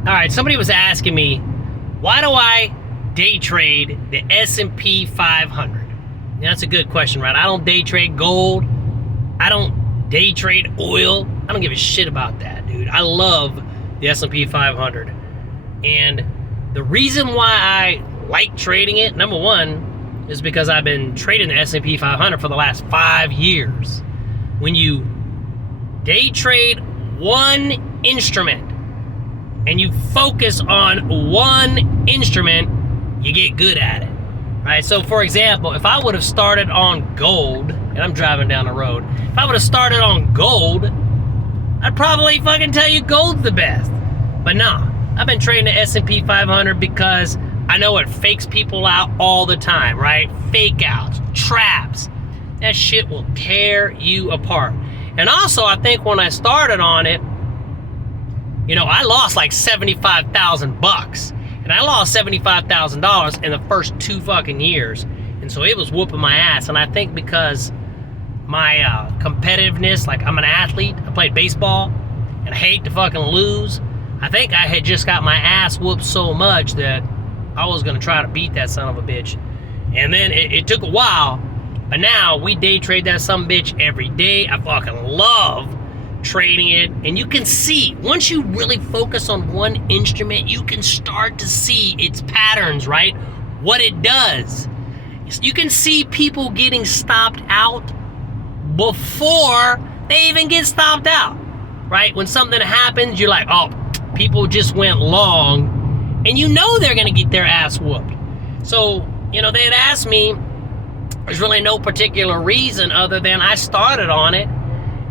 All right, somebody was asking me, why do I day trade the S&P 500? Now, that's a good question, right? I don't day trade gold. I don't day trade oil. I don't give a shit about that, dude. I love the S&P 500. And the reason why I like trading it, number one, is because I've been trading the S&P 500 for the last 5 years. When you day trade one instrument and you focus on one instrument, you get good at it, right? So for example, if I would have started on gold, and I'm driving down the road, if I would have started on gold, I'd probably fucking tell you gold's the best. But nah, I've been trading the S&P 500 because I know it fakes people out all the time, right? Fake outs, traps. That shit will tear you apart. And also, I think when I started on it, you know, I lost like $75,000, and I lost $75,000 in the first 2 fucking years, and so it was whooping my ass. And I think because my competitiveness, like I'm an athlete, I played baseball, and I hate to fucking lose. I think I had just got my ass whooped so much that I was gonna try to beat that son of a bitch, and then it took a while, but now we day trade that son of a bitch every day. I fucking love trading it, and you can see, once you really focus on one instrument, you can start to see its patterns, right? What it does. You can see people getting stopped out before they even get stopped out, right? When something happens, you're like, oh, people just went long, and you know they're gonna get their ass whooped. So, you know, they had asked me, there's really no particular reason other than I started on it,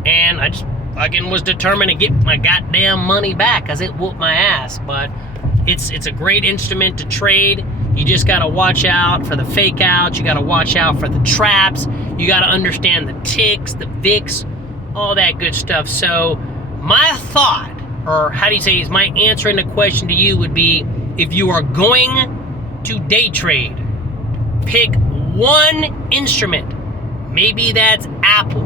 and I just fucking was determined to get my goddamn money back because it whooped my ass. But it's a great instrument to trade. You just gotta watch out for the fake outs. You gotta watch out for the traps. You gotta understand the ticks, the VIX, all that good stuff. So my thought, or how do you say, is my answer in the question to you would be, if you are going to day trade, pick one instrument. Maybe that's Apple.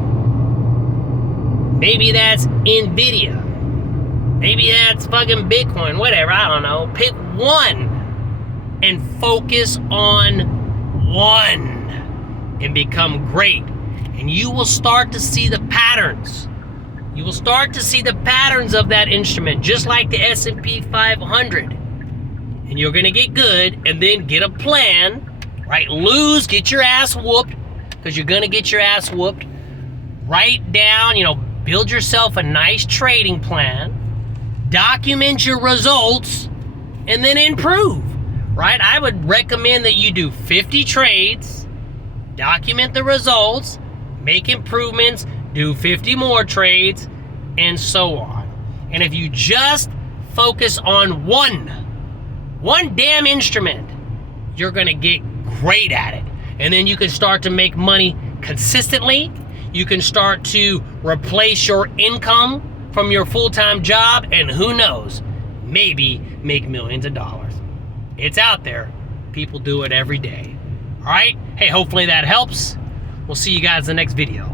Maybe that's Nvidia. Maybe that's fucking Bitcoin, whatever, I don't know. Pick one and focus on one and become great. And you will start to see the patterns. You will start to see the patterns of that instrument, just like the S&P 500. And you're gonna get good, and then get a plan, right? Lose, get your ass whooped, because you're gonna get your ass whooped. Write down, you know, build yourself a nice trading plan, document your results, and then improve, right? I would recommend that you do 50 trades, document the results, make improvements, do 50 more trades, and so on. And if you just focus on one damn instrument, you're gonna get great at it. And then you can start to make money consistently. You can start to replace your income from your full-time job, and who knows, maybe make millions of dollars. It's out there. People do it every day. All right? Hey, hopefully that helps. We'll see you guys in the next video.